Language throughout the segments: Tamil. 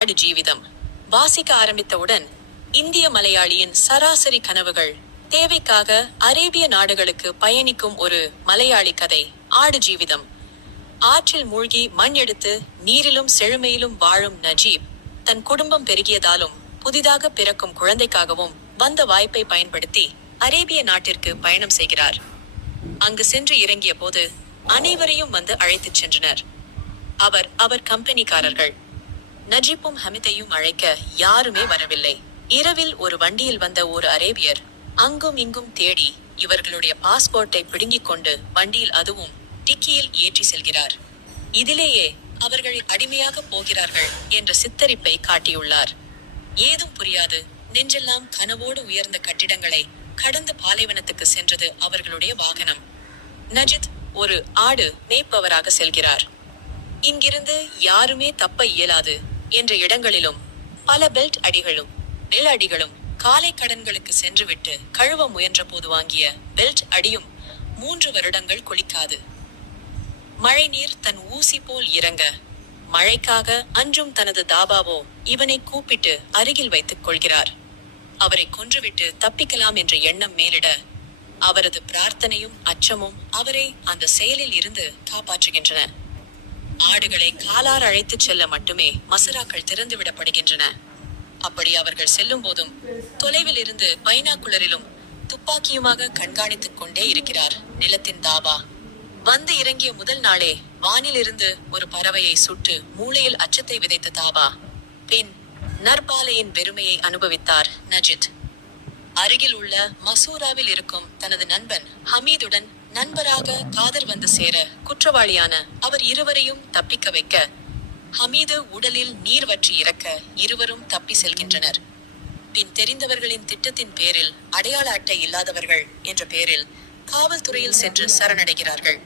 ஆடு ஜீவிதம் வாசிக்க ஆரம்பித்தவுடன் இந்திய மலையாளியின் சராசரி கனவுகள் தேவைக்காக அரேபிய நாடுகளுக்கு பயணிக்கும் ஒரு மலையாளி கதை ஆடு ஜீவிதம். ஆற்றில் மூழ்கி மண் எடுத்து நீரிலும் செழுமையிலும் வாழும் நஜீப் தன் குடும்பம் பெருகியதாலும் புதிதாக பிறக்கும் குழந்தைக்காகவும் வந்த வாய்ப்பை பயன்படுத்தி அரேபிய நாட்டிற்கு பயணம் செய்கிறார். அங்கு சென்று இறங்கிய போது அனைவரையும் வந்து அழைத்துச் சென்றனர். அவர் கம்பெனிக்காரர்கள். நஜீப்பும் ஹமிதையும் அழைக்க யாருமே வரவில்லை. இரவில் ஒரு வண்டியில் வந்த ஒரு அரேபியர் அங்கும் இங்கும் தேடி இவர்களுடைய பாஸ்போர்ட்டை பிடுங்கிக் கொண்டு வண்டியில், அதுவும் டிக்கியில் ஏற்றி செல்கிறார். இதிலேயே அவர்கள் அடிமையாக போகிறார்கள் என்ற சித்தரிப்பை காட்டியுள்ளார். ஏதும் புரியாது நெஞ்செல்லாம் கனவோடு உயர்ந்த கட்டிடங்களை கடந்த பாலைவனத்துக்கு சென்றது அவர்களுடைய வாகனம். நஜித் ஒரு ஆடு மேய்ப்பவராக செல்கிறார். இங்கிருந்து யாருமே தப்ப இயலாது என்ற இடங்களிலும் பல பெல்ட் அடிகளும் நெல் அடிகளும் காலை கடன்களுக்கு சென்றுவிட்டு கழுவ முயன்ற போது வாங்கிய பெல்ட் அடியும் 3 வருடங்கள் குளிக்காது. மழை நீர் தன் ஊசி போல் இறங்க மழைக்காக அன்றும் தனது தாபாவோ இவனை கூப்பிட்டு அருகில் வைத்துக் கொள்கிறார். அவரை கொன்றுவிட்டு தப்பிக்கலாம் என்ற எண்ணம் மேலிட அவரது பிரார்த்தனையும் அச்சமும் அவரை அந்த செயலில் இருந்து காப்பாற்றுகின்றன. ஆடுகளை காலார் அழைத்துச் செல்ல மட்டுமே மசராக்கள் திறந்து விடப்படுகின்றன. அப்படி அவர்கள் செல்லும் போதும் தொலைவில் இருந்து பைனாக்குலரிலும் துப்பாக்கியுமாக கண்காணித்துக் கொண்டே இருக்கிறார் நிலத்தின் தாபா. வந்து இறங்கிய முதல் நாளே வானில் இருந்து ஒரு பறவையை சுட்டு மூளையில் அச்சத்தை விதைத்த தாபா. பின் நர்பாலையின் பெருமையை அனுபவித்தார் நஜித். அருகில் உள்ள மசூராவில் இருக்கும் தனது நண்பன் ஹமீதுடன் நண்பராக காதர் வந்து சேர குற்றவாளியான அவர் இருவரையும் தப்பிக்க வைக்க ஹமீது உடலில் நீர் வற்றி இறக்க இருவரும் தப்பி செல்கின்றனர். பின் தெரிந்தவர்களின் திட்டத்தின் பேரில் அடையாள அட்டை இல்லாதவர்கள் என்ற பெயரில் காவல்துறையில் சென்று சரணடைகிறார்கள்.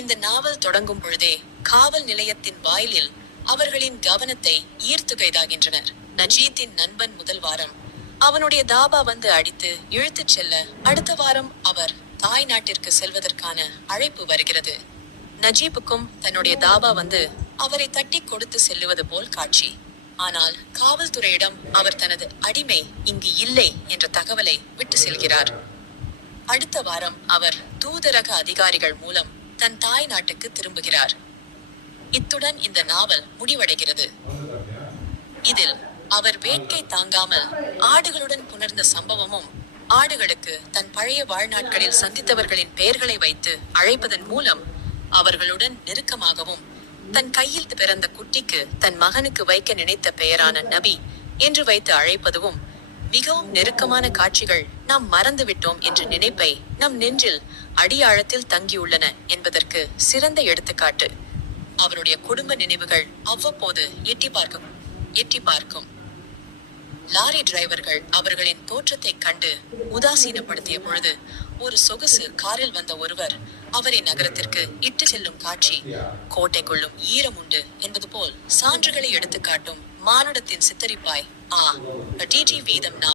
இந்த நாவல் தொடங்கும் பொழுதே காவல் நிலையத்தின் வாயிலில் அவர்களின் கவனத்தை ஈர்த்து கைதாகின்றனர். நஜீத்தின் நண்பன் முதல் வாரம் அவனுடைய தாபா வந்து அடித்து இழுத்துச் செல்ல, அடுத்த வாரம் அவர் தாய் நாட்டிற்கு செல்வதற்கான அழைப்பு வருகிறது. நஜீப்புக்கும் தன்னுடைய தாபா வந்து அவரை தட்டி கொடுத்து செல்லுவது போல் காட்சி. ஆனால் காவல்துறையிடம் அவர் தனது அடிமை இங்கு இல்லை என்ற தகவலை விட்டு செல்கிறார். அடுத்த வாரம் அவர் தூதரக அதிகாரிகள் மூலம் தன் தாய் நாட்டுக்கு திரும்புகிறார். இத்துடன் இந்த நாவல் முடிவடைகிறது. இதில் அவர் வேட்கை தாங்காமல் ஆடுகளுடன் புணர்ந்த சம்பவமும், ஆடுகளுக்கு தன் பழைய வாழ்நாட்களில் சந்தித்தவர்களின் பெயர்களை வைத்து அழைப்பதன் மூலம் அவர்களுடன் நெருக்கமாகவும், தன் கையில் பிறந்த குட்டிக்கு தன் மகனுக்கு வைக்க நினைத்த பெயரான நபி என்று வைத்து அழைப்பதும் மிகவும் நெருக்கமான காட்சிகள் நாம் மறந்துவிட்டோம் என்ற நினைப்பை நம் நெஞ்சில் அடியாழத்தில் தங்கியுள்ளன என்பதற்கு சிறந்த எடுத்துக்காட்டு. அவருடைய குடும்ப நினைவுகள் அவ்வப்போது எட்டி பார்க்கும். லாரி டிரைவர்கள் அவர்களின் தோற்றத்தை கண்டு உதாசீனப்படுத்திய பொழுது ஒரு சொகுசு காரில் வந்த ஒருவர் அவரை நகரத்திற்கு இட்டு செல்லும் காட்சி கோட்டைக்குள்ளும் ஈரம் உண்டு என்பது போல் சான்றுகளை எடுத்துக்காட்டும் மானுடத்தின் சித்தரிப்பாய் டிஜி வீதம்.